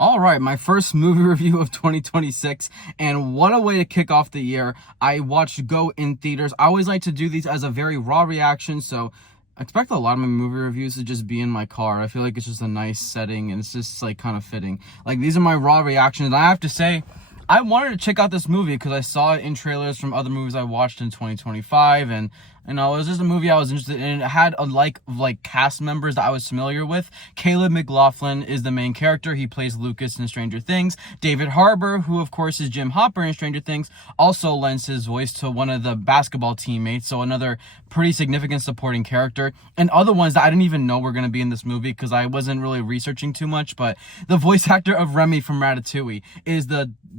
All right, my first movie review of 2026, and what a way to kick off the year. I watched Go in theaters. I always like to do these as a very raw reaction, so I expect a lot of my movie reviews to just be in my car. I feel like it's just a nice setting, and it's just like kind of fitting. Like, these are my raw reactions, and I have to say, I wanted to check out this movie because I saw it in trailers from other movies I watched in 2025, and it was just a movie I was interested in. It had a like cast members that I was familiar with. Caleb McLaughlin is the main character. He plays Lucas in Stranger Things. David Harbour, who of course is Jim Hopper in Stranger Things, also lends his voice to one of the basketball teammates, so another pretty significant supporting character. And other ones that I didn't even know were going to be in this movie because I wasn't really researching too much, but the voice actor of Remy from Ratatouille is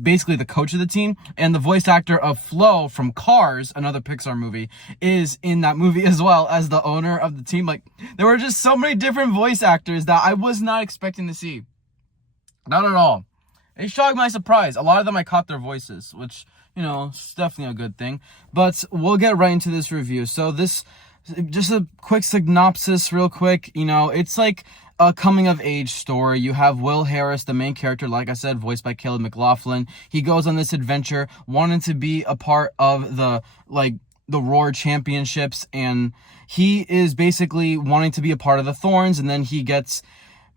basically the coach of the team, and the voice actor of Flo from Cars, another Pixar movie, is in that movie as well as the owner of the team. Like, there were just so many different voice actors that I was not expecting to see. Not at all. It shocked my surprise. A lot of them I caught their voices, which, is definitely a good thing. But we'll get right into this review. So just a quick synopsis real quick. It's like a coming of age story. You have Will Harris, the main character, like I said, voiced by Caleb McLaughlin. He goes on this adventure wanting to be a part of the Roar Championships, and he is basically wanting to be a part of the Thorns, and then he gets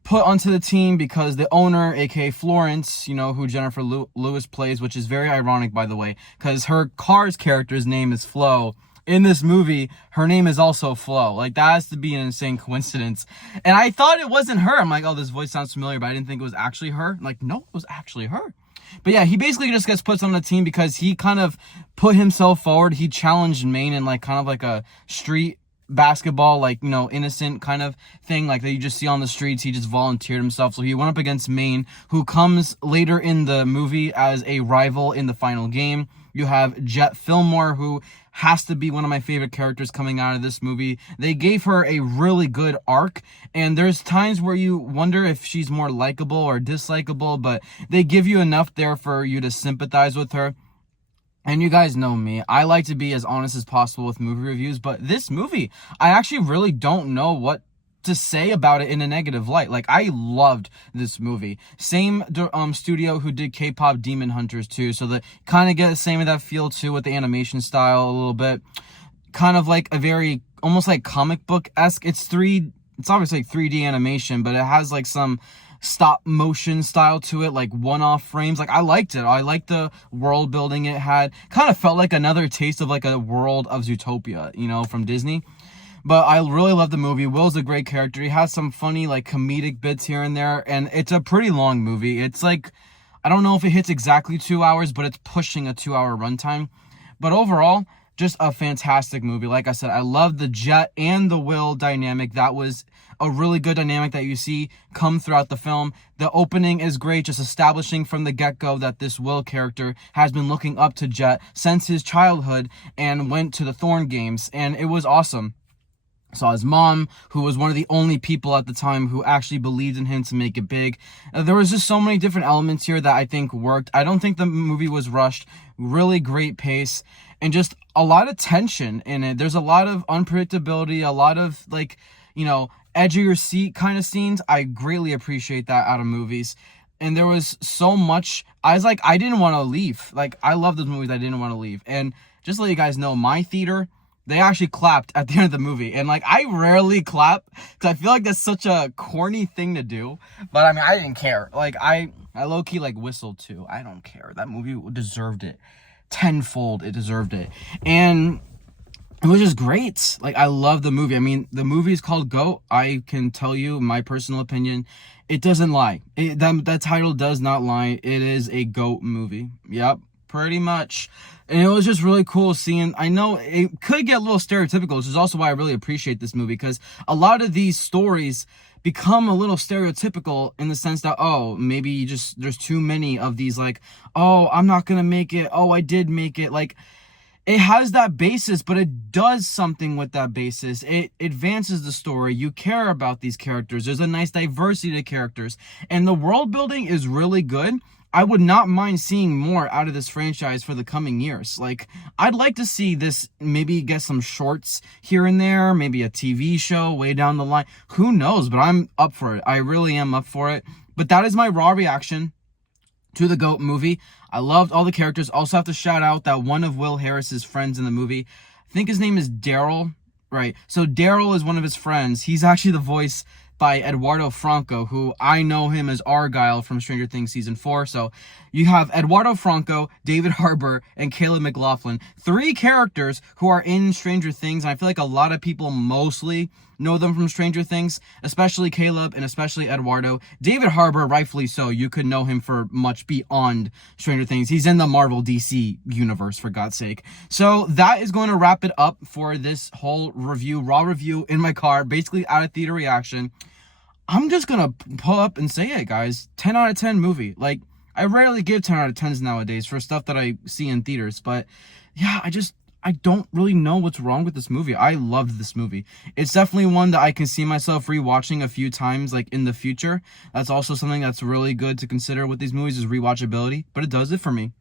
put onto the team because the owner, aka Florence, who Jennifer Lewis plays, which is very ironic, by the way, because her Cars character's name is Flo. In this movie, her name is also Flo. Like, that has to be an insane coincidence. And I thought it wasn't her. I'm like, oh, this voice sounds familiar, but I didn't think it was actually her. Like, no, it was actually her. But yeah, he basically just gets put on the team because he kind of put himself forward. He challenged Maine in kind of like a street basketball, innocent kind of thing, like that you just see on the streets. He just volunteered himself. So he went up against Maine, who comes later in the movie as a rival in the final game. You have Jet Fillmore, who has to be one of my favorite characters coming out of this movie. They gave her a really good arc, and there's times where you wonder if she's more likable or dislikable, but they give you enough there for you to sympathize with her. And you guys know me. I like to be as honest as possible with movie reviews, but this movie, I actually really don't know what to say about it in a negative light. Like, I loved this movie. Same studio who did K-pop Demon Hunters too, so that kind of get the same of that feel too with the animation style a little bit. Kind of like a very almost like comic book-esque. It's obviously like 3D animation, but it has like some stop motion style to it, like one-off frames. Like, I liked it. I liked the world building it had. Kind of felt like another taste of like a world of Zootopia, from Disney. But I really love the movie. Will's a great character. He has some funny, comedic bits here and there. And it's a pretty long movie. It's I don't know if it hits exactly 2 hours, but it's pushing a 2-hour runtime. But overall, just a fantastic movie. Like I said, I love the Jet and the Will dynamic. That was a really good dynamic that you see come throughout the film. The opening is great, just establishing from the get-go that this Will character has been looking up to Jet since his childhood and went to the Thorn Games. And it was awesome. Saw his mom, who was one of the only people at the time who actually believed in him to make it big. There was just so many different elements here that I think worked. I don't think the movie was rushed. Really great pace and just a lot of tension in it. There's a lot of unpredictability, a lot of edge of your seat kind of scenes. I greatly appreciate that out of movies. And there was so much. I was I didn't want to leave. I love those movies. I didn't want to leave. And just to let you guys know, my theater, they actually clapped at the end of the movie. And I rarely clap because I feel like that's such a corny thing to do. But I mean, I didn't care. I low-key whistled too. I don't care. That movie deserved it. Tenfold, it deserved it. And it was just great. I love the movie. I mean, the movie is called GOAT. I can tell you my personal opinion. It doesn't lie. That title does not lie. It is a GOAT movie. Yep, pretty much. And it was just really cool seeing. I know it could get a little stereotypical, which is also why I really appreciate this movie, because a lot of these stories become a little stereotypical in the sense that, oh, maybe there's too many of these, oh, I'm not gonna make it, oh, I did make it. It has that basis, but it does something with that basis. It advances the story. You care about these characters. There's a nice diversity to characters, and the world building is really good. I would not mind seeing more out of this franchise for the coming years. I'd like to see this maybe get some shorts here and there, maybe a TV show way down the line. Who knows? But I'm up for it. I really am up for it. But that is my raw reaction to the GOAT movie. I loved all the characters. Also have to shout out that one of Will Harris's friends in the movie, I think his name is Daryl, right? So Daryl is one of his friends. He's actually the voice by Eduardo Franco, who I know him as Argyle from Stranger Things Season 4. So you have Eduardo Franco, David Harbour, and Caleb McLaughlin. 3 characters who are in Stranger Things, and I feel like a lot of people mostly know them from Stranger Things, especially Caleb and especially Eduardo. David Harbour, rightfully so. You could know him for much beyond Stranger Things. He's in the Marvel DC universe, for God's sake. So that is going to wrap it up for this whole review, raw review in my car, basically out of theater reaction. I'm just going to pull up and say it, guys. 10 out of 10 movie. Like, I rarely give 10 out of 10s nowadays for stuff that I see in theaters. But, yeah, I don't really know what's wrong with this movie. I loved this movie. It's definitely one that I can see myself rewatching a few times, like, in the future. That's also something that's really good to consider with these movies is rewatchability. But it does it for me.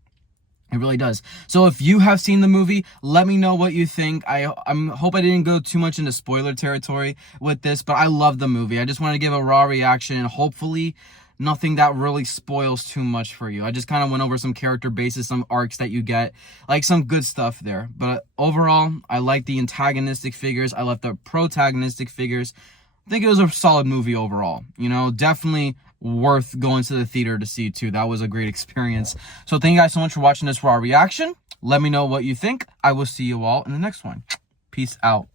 It really does. So if you have seen the movie, let me know what you think. I hope I didn't go too much into spoiler territory with this, but I love the movie. I just wanted to give a raw reaction, and hopefully nothing that really spoils too much for you. I just kind of went over some character bases, some arcs that you get, like some good stuff there. But overall, I like the antagonistic figures. I love the protagonistic figures. I think it was a solid movie overall. You know, definitely worth going to the theater to see too. That was a great experience. So thank you guys so much for watching this raw reaction. Let me know what you think. I will see you all in the next one. Peace out.